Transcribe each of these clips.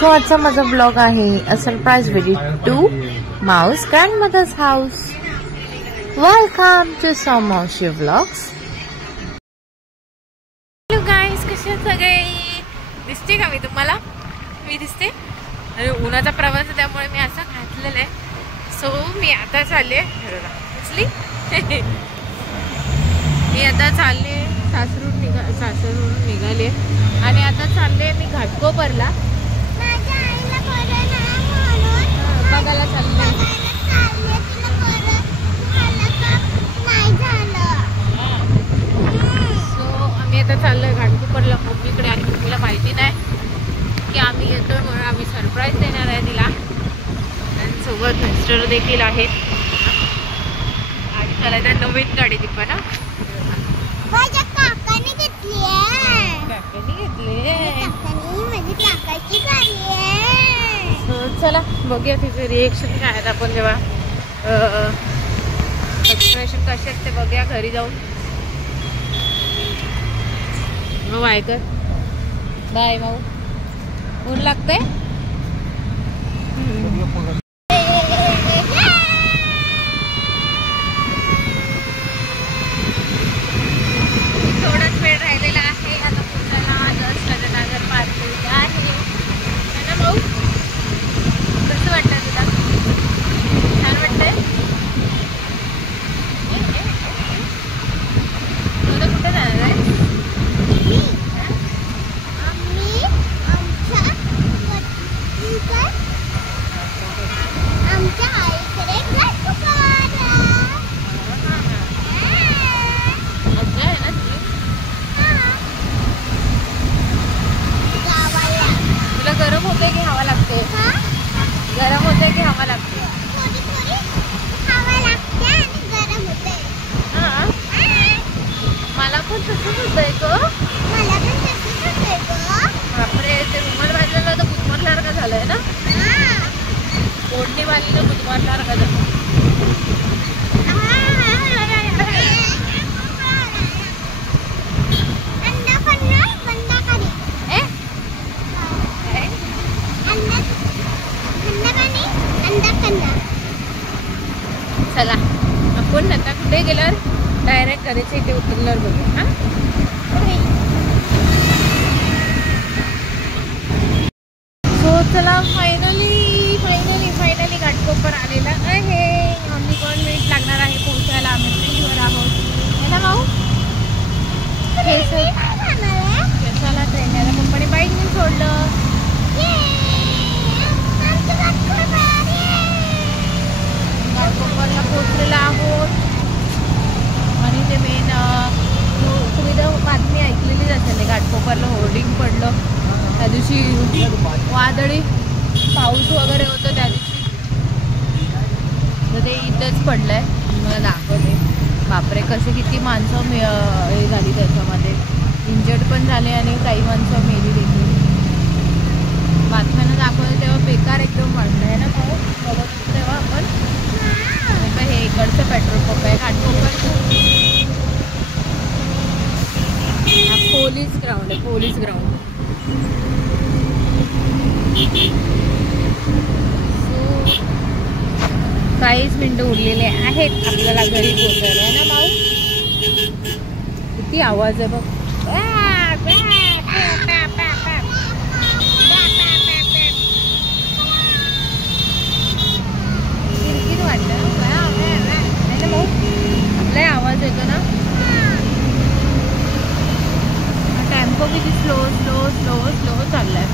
So आजचा माझा blog आहे a surprise visit to Mau's grandmother's house. Welcome to some mavshi vlogs. Hello guys, कसे आहेत सगळे? दिसते का मी तुम्हाला? मी दिसते? अरे उन्हाचा प्रवास आहे त्यामुळे मी असं घातलेलं आहे. सो मी आता चालले मी आता चालले सासरून निघाले आणि आता चालले मी घाटकोपरला बघायला चालले. सो आम्ही आता चाललोय घाटकोपरला मम्मीकडे आणि मम्मीला माहिती नाही की आम्ही येतोय म्हणून आम्ही सरप्राईज देणार आहे तिला. आणि सोबत मिस्टर देखील आहेत आणि त्याला त्या नवीन गाडी ती पण चला बघूया तिचे रिएक्शन काय आहेत. आपण जेव्हा एक्सप्रेशन कसे आहेत ते बघूया घरी जाऊन. बाय कर बाय माऊ. ऊन लागतंय. थोडाच वेळ राहिलेला आहे आता पुण्याला. जस्ट नगर पार केलेलं आहे ना माऊ. कसं वाटतं तुला? छान वाटतंय? तुला कुठे जाणार आहे? गरम होते की हवा लागते? गरम होते की हवा लागते? हा मला पण तसंच होतंय ग. बापरे, ते रुमाल बांधलेलं तर बुधवारसारखं झालंय ना. ओढणी बांधली तर बुधवारसारखं झालं. चला आपण आता कुठे गेल्यावर डायरेक्ट घराच्या इथे उतरल्यावर बघूया. सो चला फायनली घाटकोपर आलेला आहे. आम्ही 1 मिनिट लागणार आहे पोहोचायला. आम्ही ट्रेनवर आहोत है ना भाऊ. केसाला ट्रेनला पप्पाने बाईक घेऊन सोडलं. घाटकोपरला पोहोचलेला आहोत. आणि ते मेन तुम्ही तर बातमी ऐकलेलीच असेल. घाटकोपरला होर्डिंग पडलं त्या दिवशी. वादळी पाऊस वगैरे होतं त्या दिवशी. तर ते इथंच पडलंय. मला दाखवते. बापरे, कसे किती माणसं हे झाली त्याच्यामध्ये. इंजर्ड पण झाले आणि काही माणसं मेली देखील. बातम्यांना दाखवलं तेव्हा बेकार एकदम वाटलं आहे ना भाऊ. बघत तेव्हा आपण हे इकडचं पेट्रोल पंप आहे घाटकोपर. पोलीस ग्राउंड आहे, पोलीस ग्राउंड. काहीच मिनिटं उरलेले आहेत आपल्याला घरी पोहोचायला आहे ना भाऊ. किती आवाज आहे बघ. किरकिर वाटलं ना भाऊ. लय आवाज येतो ना. टेम्पो किती स्लो स्लो स्लो स्लो चाललाय.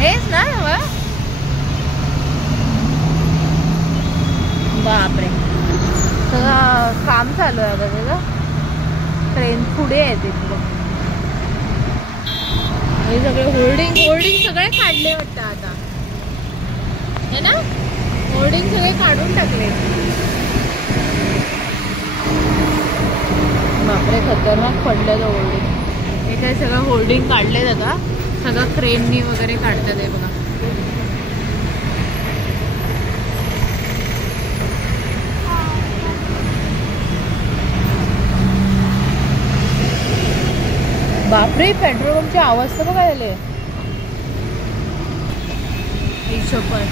हेच ना हवा. बापरे, सगळं काम चालू आहे आता त्याचं. ट्रेन पुढे आहे तिथलं. हे सगळे होर्डिंग सगळे काढले वाटतं आता है ना. होर्डिंग सगळे काढून टाकले. बापरे, खतरनाक पडलं तर होर्डिंग. हे काय सगळं होर्डिंग काढले आता. सगळं क्रेननी वगैरे काढतात आहे बघा. बापरे, पेट्रोल पंपची अवस्था बघा झाली. पण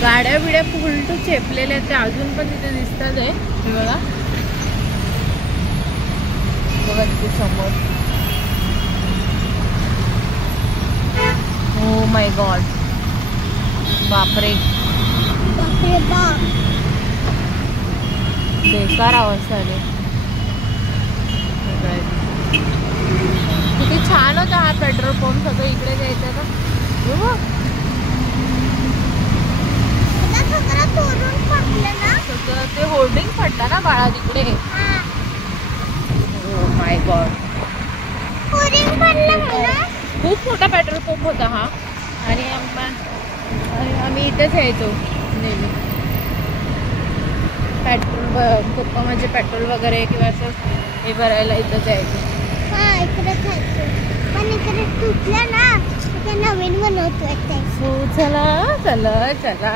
गाड्या बिड्या फुलटू चेपलेल्या आहेत, त्या अजून पण तिथे दिसतात आहे. हे बघा बघा तिथे समोर. ओ माय गॉड, बापरे बेकार अवस्था आली. किती छान होता हा पेट्रोल पंप, सगळं इकडे द्यायचं ना. ते होल्डिंग पडला ना बाळा तिकडे. ओ माय गॉड, खूप मोठा पेट्रोल पंप होता हा. आणि आम्ही इथेच यायचो नेहमी पेट्रोल, पप्पा म्हणजे पेट्रोल वगैरे किंवा असं हे भरायला इथंच यायचो. पण इकडे तुटलं ना, ते नवीन बनवतोय. सो चला चला चला,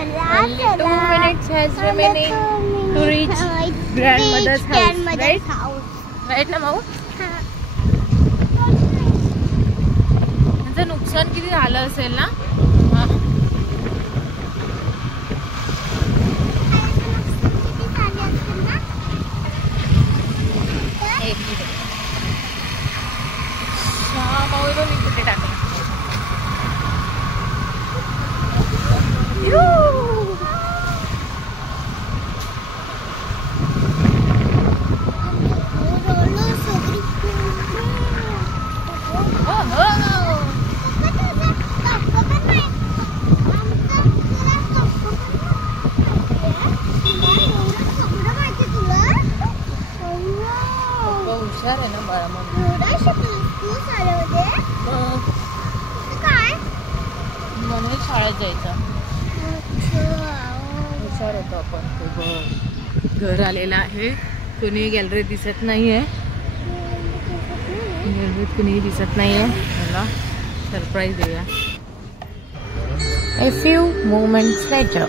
2 minutes has remaining to reach grandmother's house. Right ना माऊ? त्यांचं नुकसान किती झालं असेल ना. एक मिनिट, माऊ पण मी कुठे टाकलं. हुशार आहे ना बाळा. म्हणून शाळेत जायचं. हुशार होतो आपण. घर आलेला आहे, कुणी गॅलरीत दिसत नाहीये. गॅलरीत कुणीही दिसत नाहीये. मला सरप्राईज देऊया. A few moments later.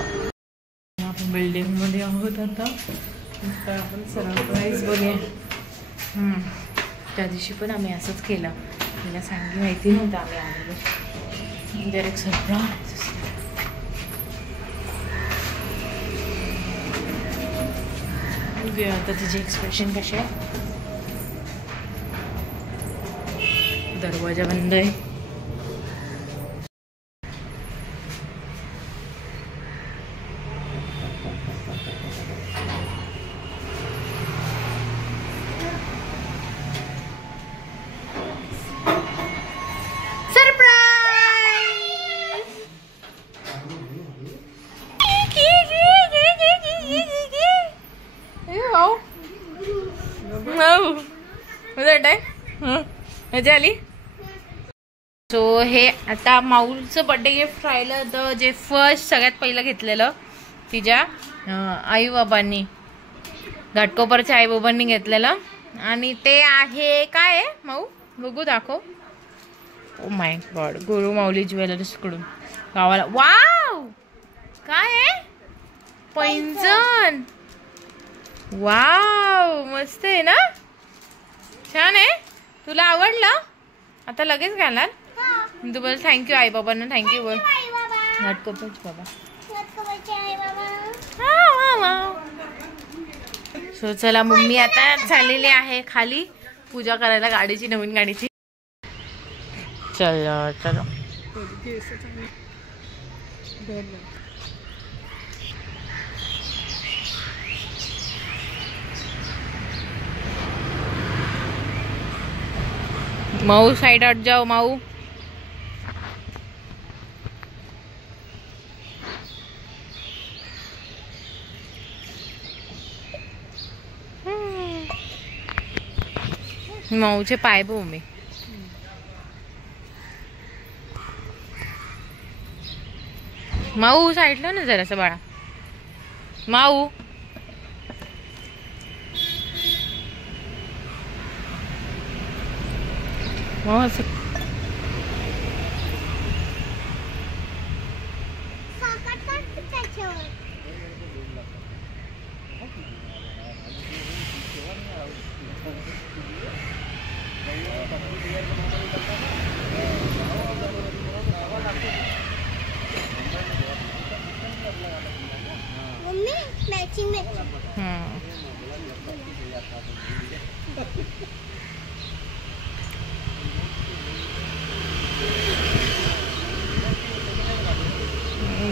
आपण बिल्डिंग मध्ये आहोत आता. आपण सरप्राईज बघूया. त्या दिवशी पण आम्ही असंच केलं. मला सांगी माहिती नव्हतं आम्ही आलेलो. Direct surprise. बघूया आता तिचे एक्सप्रेशन कसे आहे. दरवाजा बंद आहे. मजा आली. सो हे आता माऊचं बर्थडे गिफ्ट राहिलं. तर जे फर्स्ट सगळ्यात पहिलं घेतलेलं तिच्या आई बाबांनी, घाटकोपरच्या आई बाबांनी घेतलेलं. आणि ते आहे काय आहे माऊ, बघू दाखव. Oh my God, Guru Mauli jewellers कडून गावाला. वाव, काय आहे, पैंजण. वाव, मस्त आहे ना, छान आहे. तुला आवडलं? आता लगेच घालणार. तू बोल थँक्यू आई बाबांना. थँक्यू बोल. घाटकोपरचे बाबा. सो चला, मम्मी आता चाललेली आहे खाली पूजा करायला गाडीची, नवीन गाडीची. चलो चलो. माऊ साइड हट जाओ माऊ. माऊचे पाय बघू मी. माऊ साईडला ना जरासं बाळा. माऊ माऊ असं मम्मी मॅचिंग मॅचिंग.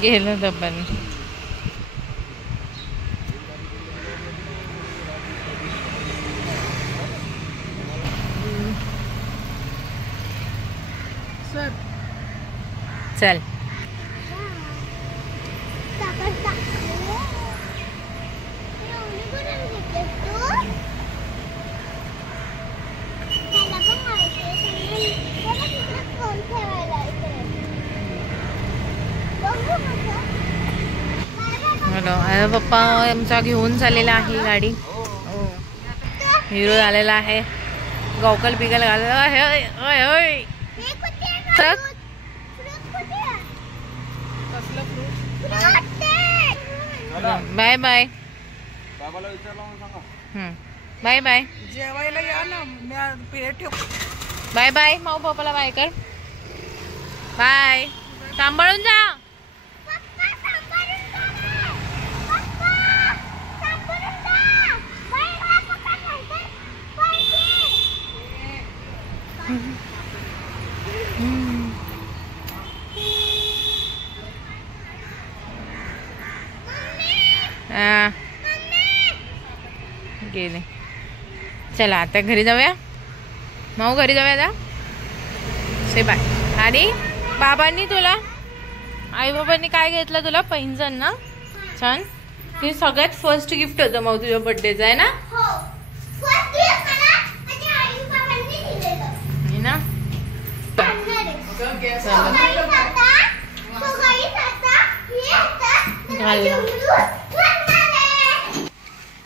गेलं डब्याने. चल हॅलो. अरे पप्पा आमचा घेऊन चाललेला आहे गाडी. हिरो झालेला आहे. गॉगल बिगल घाललेला आहे. ओय ओय बाय बाय. Bye bye. जेवायला या ना, मी प्लेट ठेव. Bye bye. माऊ पप्पाला बाय कर. बाय. सांभाळून जा. गेले. चला आता घरी जाऊया. माऊ घरी जाऊया आता. से बाय. आणि बाबांनी तुला, आई बाबांनी काय घेतलं तुला? पैंजण ना. छान. ते सगळ्यात फर्स्ट गिफ्ट होतं माऊ तुझ्या बर्थडेचं आहे ना. ना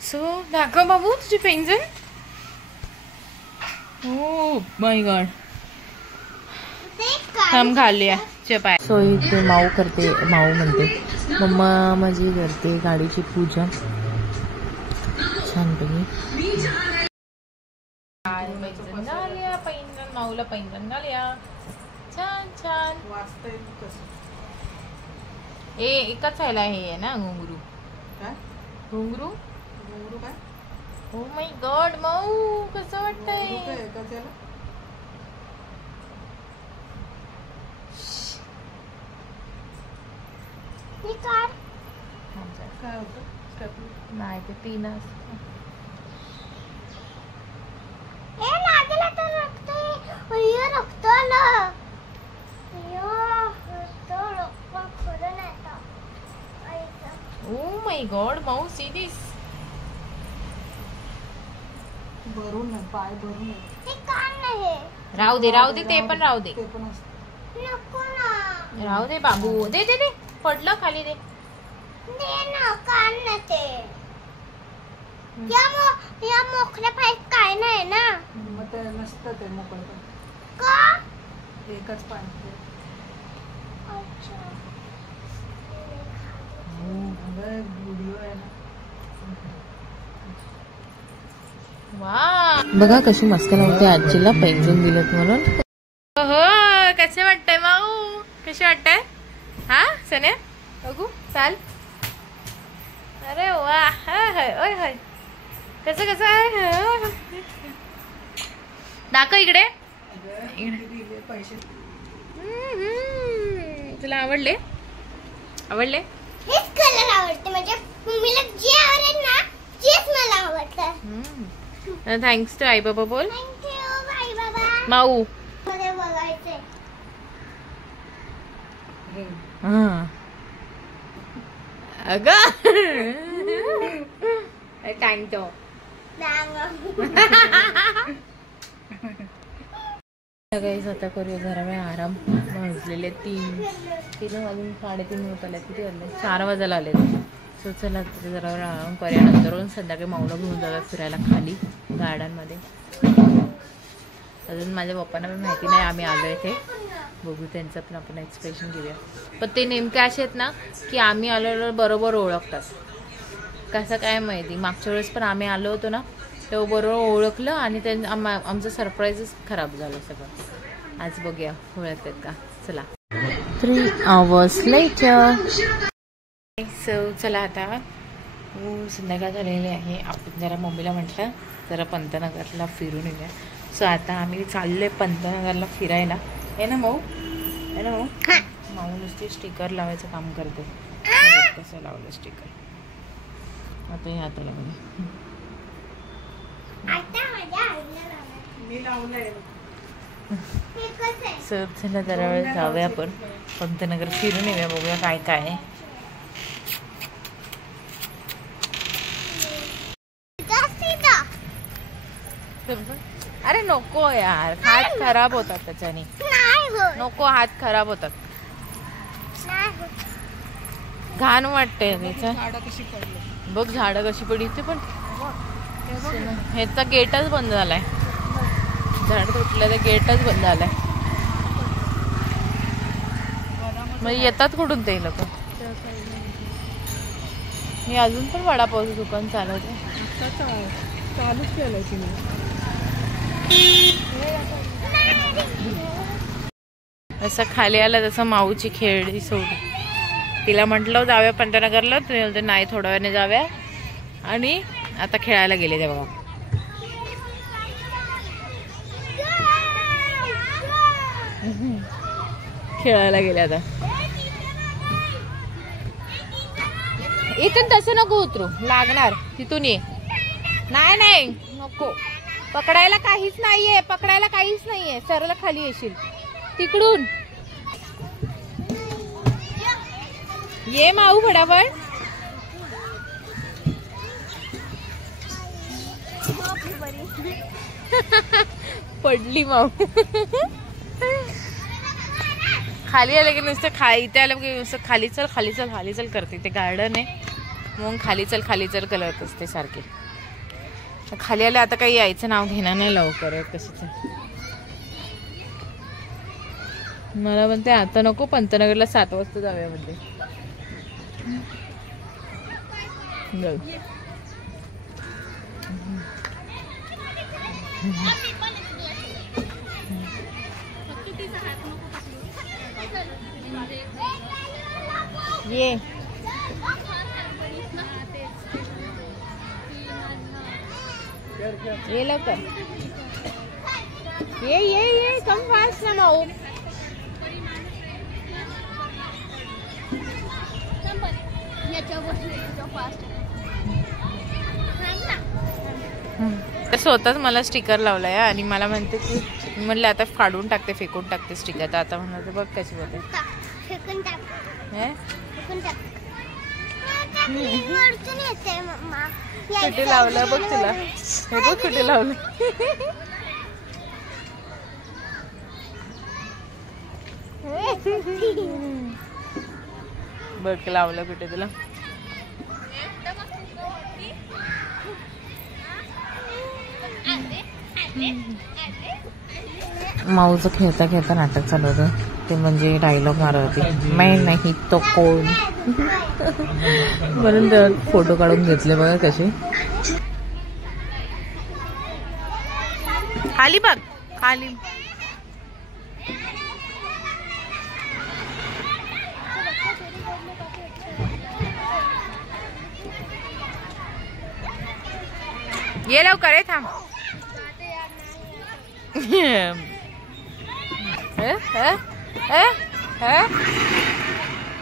सो दाखव बाबू तुझी पैंजण. Oh my God. थांब घालूया चपाय. सो इथे माऊ करते, माऊ म्हणते मम्मा माझी करते गाडीची पूजा छानपैकी. पैंजण घालूया. पैंजण माऊला पैंजण घालूया. छान छान. एकच व्हायला हे आहे ना घुंगरू. घुंगरू काय? ओ माय गॉड माऊ कसं वाटतंय? काय होतं? नाही ते pin oh my God Mau see this. भरून नाही, पाय भरून नाही. राहू दे राहू दे. ते पण राहू दे. ते पण असतं. राहू दे बाबू. दे दे दे. पडलं खाली. दे या मोकळ्या पाय काय नाही ना. मग ते नसतं ते मोकळं. का? एकच पाय. व्हिडिओ आहे ना. बघा कशी मस्त लावते आजीला पैंजण दिलं म्हणून. हो कसे वाटतंय माऊ? कसे वाटतंय? हा सन्या बघू चाल. अरे वा. ओय होय. कसं कसं आहे? दाखव इकडे. पैसे तुला आवडले? आवडले? हेच कलर आवडते. म्हणजे मम्मीला जे आवडेल ना तेच मला आवडतं. थँक्स टू आई बाबा बोल. थँक्यू आई बाबा. माऊ मध्ये बघायचंय. अगं थँक्यू. सगळीच आता करूया जरा वेळ आराम. वाजलेले 3 वाजून 3:30 होत आले. किती वाजले? 4 वाजायला आले. सो चला जरा वेळ आराम करूया. नंतर संध्याकाळी माऊला घेऊन जाऊया फिरायला खाली गार्डनमध्ये. अजून माझ्या पप्पांना पण माहिती नाही आम्ही आलो इथे. बघू त्यांचं पण आपण एक्सप्रेशन घेऊया. पण ते नेमके असे आहेत ना की आम्ही आलो बरोबर ओळखतात. कसं काय माहिती. मागच्या वेळेस पण आम्ही आलो होतो ना तो बरोबर ओळखलं आणि आमचं सरप्राईजच खराब झालं सगळं. आज बघूया ओळखतात का. चला 3 hours later. सो चला आता संध्याकाळ झालेली आहे. आपण जरा मम्मीला म्हटलं जरा पंतनगरला फिरून येऊया. सो आता आम्ही चाललोय पंतनगरला फिरायला. आहे ना माऊ, आहे ना माऊ. माऊ नुसती स्टिकर लावायचं काम करते. कसं लावलं स्टिकर आता हे आता लागले. सो चला जरा वेळ जाऊया आपण पंतनगर फिरून येऊया, बघूया काय काय आहे. अरे नको यार, हात खराब होतात त्याच्याने. नको, हात खराब होतात. घाण वाटते त्याचं. बघ झाडं कशी पडली ते. पण ह्याचा गेटच बंद झालाय. झाड तुटलं तर गेटच बंद झालाय. मग येतात कुठून ते लोक. मी अजून पण वडापावचं दुकान चालवते. चालूच केलंय तिने. असं खाली आलं तसं माऊची खेळी सोडली. तिला म्हटलं जाऊया पंतनगरला, तुम्ही बोलते नाही थोड्या वेळाने जाऊया. आणि आता खेळायला गेले ते बघा. खेळायला गेले आता. इथून तसं नको उतरू, लागणार. तिथून ये. नाही नाही नको. पकडायला काहीच नाहीये, पकडायला काहीच नाहीये. सरळ खाली येशील तिकडून. ये माऊ फटाफट. पडली माऊ. खाली आलं की नुसतं इथे आलं की नुसतं खाली चल खाली चल खाली चल करते. ते गार्डन आहे मग खाली चल करत असते सारखे. खाली आले आता काही यायचं नाव घेणार नाही लवकर. कशाच मला म्हणते आता नको, पंतनगरला 7 वाजता जाऊया म्हणते. ये ये लवकर. ये कम फास्ट ना माऊ. स्वतःच मला स्टिकर लावलाय आणि मला म्हणते की म्हणलं आता काढून टाकते, फेकून टाकते स्टिकर. तर आता म्हणलं बघ कशी बोलते. कुठे लावलं बघ तुला. हे बघ कुठे लावलं. बघ लावलं कुठे तुला. माऊचं खेळता खेळता नाटक चालू होतं. ते म्हणजे डायलॉग मारत होती, मैं नाही तो कोण. म्हणून तर फोटो काढून घेतले बघा कसे. खाली बघ खाली. ये लवकर थांब.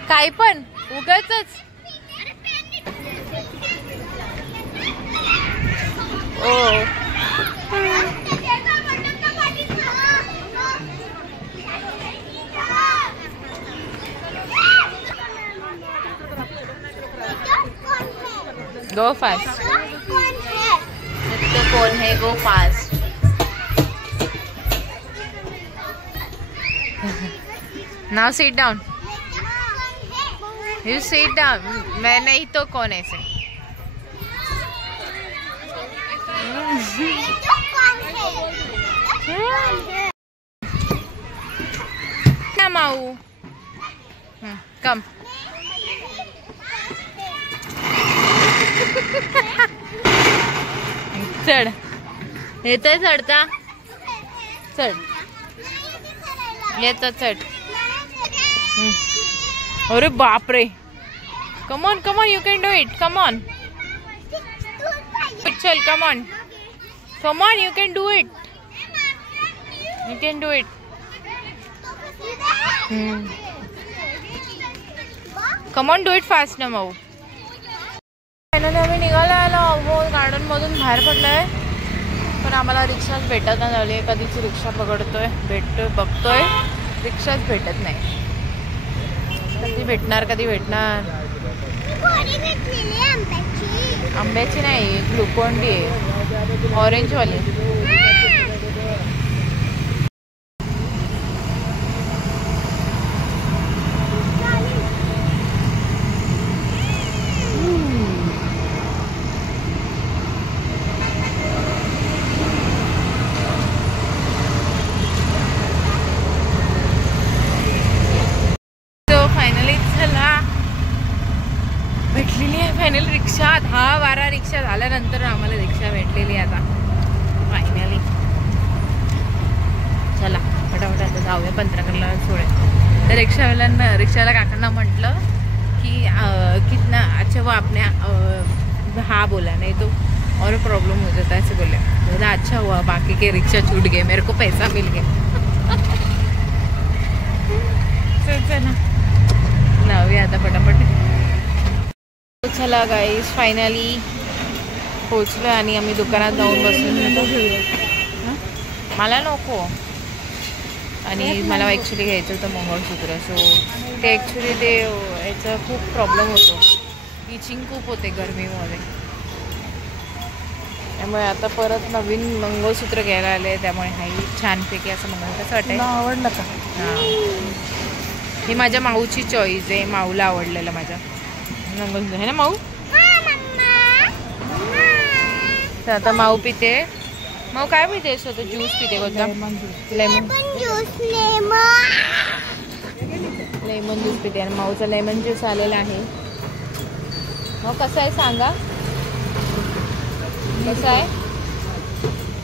काय पण उगाचच. ओ गो फास्ट. कौन है go fast. Now sit down. You sit down. मैं नहीं तो कौन ऐसे. ना माऊ. Come. चढ़. येतोय चढता चढ येतं चढ अरे बापरे come on you can do it come on चल come on you can do it come on do it fast ना माऊ फायनली आम्ही निघालो गार्डन मधून बाहेर पडलोय पण आम्हाला रिक्षाच भेटत नाही झाली कधीच रिक्षा पकडतोय बघतोय रिक्षाच भेटत नाही कधी भेटणार आंब्याची नाही ग्लुकोन-डी आहे ऑरेंज वाली भेटलेली आहे फायनल रिक्षा 10-12 रिक्षा झाल्यानंतर आम्हाला रिक्षा भेटलेली आता फायनली चला फटाफट आता जाऊया पंतप्रधानाला सोडे तर रिक्षावाला काकांना म्हटलं की कितना अच्छा वो आपने हाँ बोला नहीं तो और प्रॉब्लम हो जाता है ऐसे बोले बोला अच्छा हुआ बाकी के रिक्शा छूट गए मेरे को पैसा मिल गया चला जाऊया आता फटाफट चला गाईस फायनली पोचलो आणि आम्ही दुकानात जाऊन बसून मला नको आणि मला ॲक्च्युली घ्यायचं होतं मंगळसूत्र सो ते ॲक्च्युली ते याचा खूप प्रॉब्लेम होतो इचिंग खूप होते गरमीमध्ये त्यामुळे आता परत नवीन मंगळसूत्र घ्यायला आले त्यामुळे हाही छानपैकी असं मंगळ कसं वाटेल आवडलं का हां ही माझ्या माऊची चॉईस आहे माऊला आवडलेलं माझ्या मंगळसूत्र आहे ना माऊ तर आता माऊ पिते माऊ काय पिते स्वतः ज्यूस पिते कोणता लेमन ज्यूस पिते आणि माऊचा लेमन ज्यूस आलेला आहे मग कसं आहे सांगा कसं आहे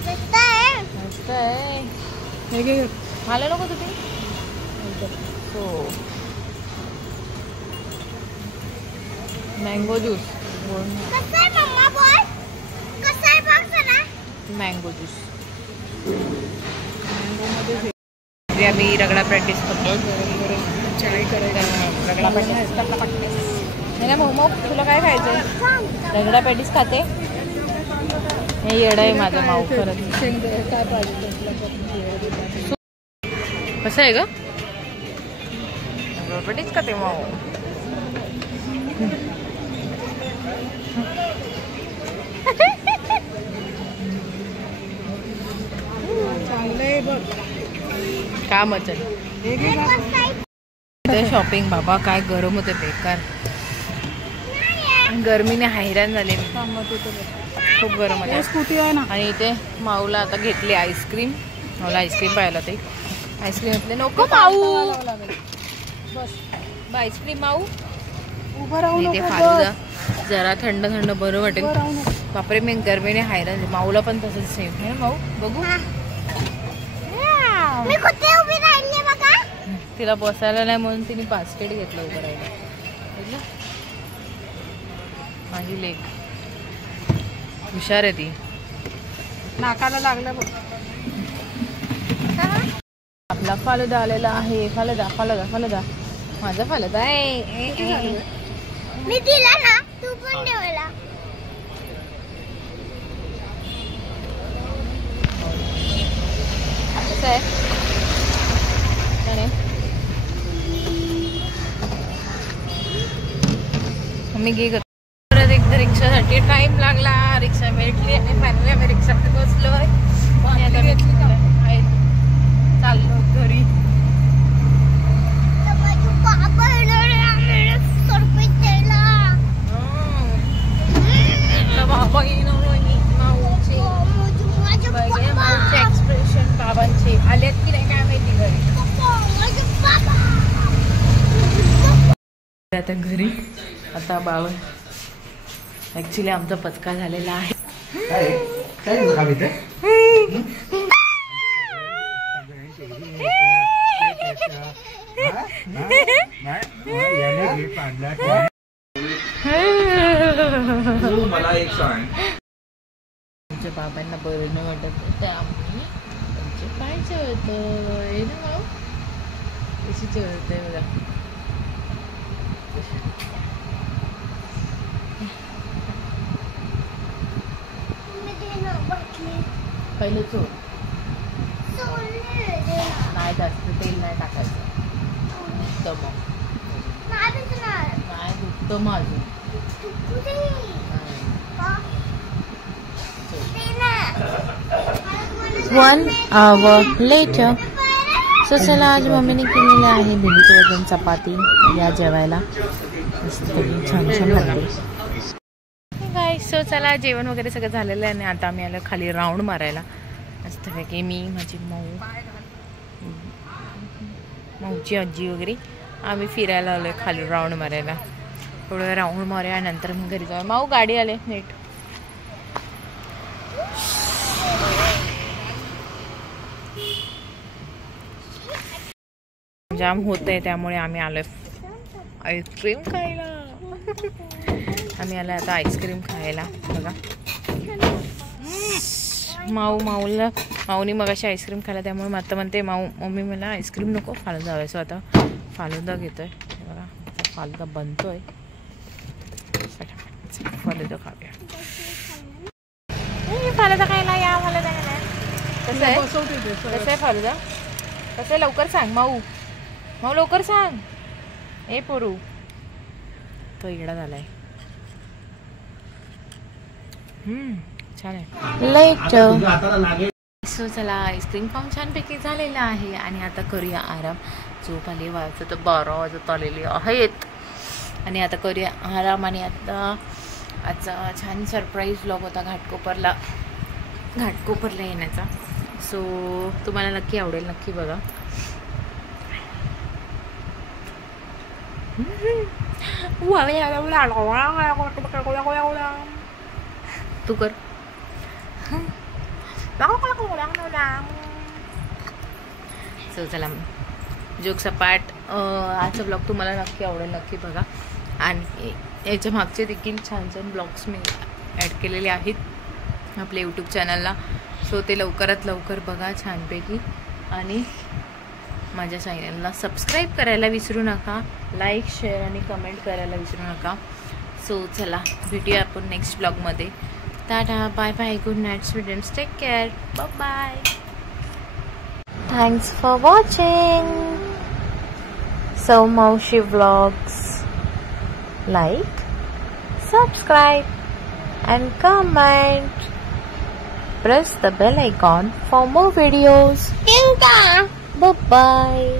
मस्त आहे मला नको तुम्ही हो मँगो ज्यूस मँगो ज्यूस आम्ही रगडा प्रॅक्टिस करतो रगडा प्रॅक्टिस नाही ना मग तुला काय खायचं रगडा प्रॅक्टिस खाते हे येडं आहे माझं माऊ खरंच कसं आहे ग रगडा प्रॅक्टिस खाते माऊ काम असेल शॉपिंग बाबा काय गरम होते बेकार गरमीने हैराण झाले खूप गरम होते स्कूटी आहे ना आणि इथे माऊला आता घेतली आईस्क्रीम मला आईस्क्रीम पाहायला ते आईस्क्रीम घेतले नको माऊ आईस्क्रीम माऊ उभं राहू इथे फालुदा जरा थंड थंड बरं वाटेल बापरे मी गरमीने हैराण माऊला पण तसंच सेम आहे माऊ बघू मी कुठे उभी राहिली बघा तिला बसायला नाही म्हणून तिने बास्केट घेतलं उभं राहिलं बघलं माझी लेक हुशार आहे ती नाकाला लागलं बघ आपला फालुदा आलेला आहे फालुदा फालुदा फालुदा माझा फालुदा आहे मी दिला ना तू पण ठेवला कसं आहे मी घे परत एकदा रिक्षासाठी टाइम लागला रिक्षा भेटली आणि फायनली आम्ही रिक्षामध्ये बसलोय चाललो घरी बाबा माऊचे एक्सप्रेशन बाबांचे आलेत की नाही काय माहिती घरी आता घरी आता बाबा ऍक्च्युली आमचा पचका झालेला आहे मला एक सांग, तुमच्या बाबांना बरं न वाटत त्यामुळे त्यांचे पाय चळतोय ना भाऊ, कशी चळतोय बघा. पहिलं चोळ, नाही जास्त तेल नाही टाकायचं, दुखतं मग, नाही दुखतं मग अजून. One hour later. सो चला, आज मम्मीने केलेलं आहे भेंडीचे वजन चपाती, या जेवायला छान छान लागते काय. सो चला, जेवण वगैरे सगळं झालेलं आहे आणि आता आम्ही आलो खाली राऊंड मारायला. मस्तपैकी मी, माझी माऊची आजी वगैरे आम्ही फिरायला आलोय खाली राऊंड मारायला. थोडं राऊंड मारूया, नंतर मग घरी जाऊ. माऊ गाडी आले नीट. जाम होत आहे त्यामुळे आम्ही आलोय आईस्क्रीम खायला. आम्ही आलोय आता आईस्क्रीम खायला. बघा माऊनी मगाशी आईस्क्रीम खायला, त्यामुळे आता म्हणते मम्मी मला आईस्क्रीम नको, फालुदा हवाय. सो आता फालुदा घेतोय. बघा फालुदा बनतोय, फालुदा खाऊया. फालुदा खायला या. फालुदा खायला कसं आहे, कसं आहे फालुदा, कसं आहे लवकर सांग माऊ लवकर सांग. ए पोरू, तो इकडा झालाय. छान आहे. लेट. सो चला, आईस्क्रीम खाऊन छानपैकी झालेला आहे आणि आता करूया आराम. झोप आली, वाजत 12 वाजत आलेली आहेत आणि आता करूया आराम. आणि आता आजचा छान सरप्राईज व्लॉग होता घाटकोपरला येण्याचा. सो तुम्हाला नक्की आवडेल, नक्की बघा. तू कर. सो चला, जोक सपाट. आजचा ब्लॉग तुम्हाला नक्की आवडेल, नक्की बघा. आणि याच्या मागचे देखील छान छान ब्लॉग्स मी ॲड केलेले आहेत आपल्या यूट्यूब चॅनलला. सो ते लवकरात लवकर बघा छानपैकी आणि माझ्या चॅनलला सबस्क्राईब करायला विसरू नका. लाईक, शेअर आणि कमेंट करायला विसरू नका. सो चला, भेटूया आपण नेक्स्ट ब्लॉगमध्ये. Tata, bye bye, good night students, take care, bye bye. Thanks for watching. So मावशी vlogs, like, subscribe and comment. Press the bell icon for more videos. Bye bye.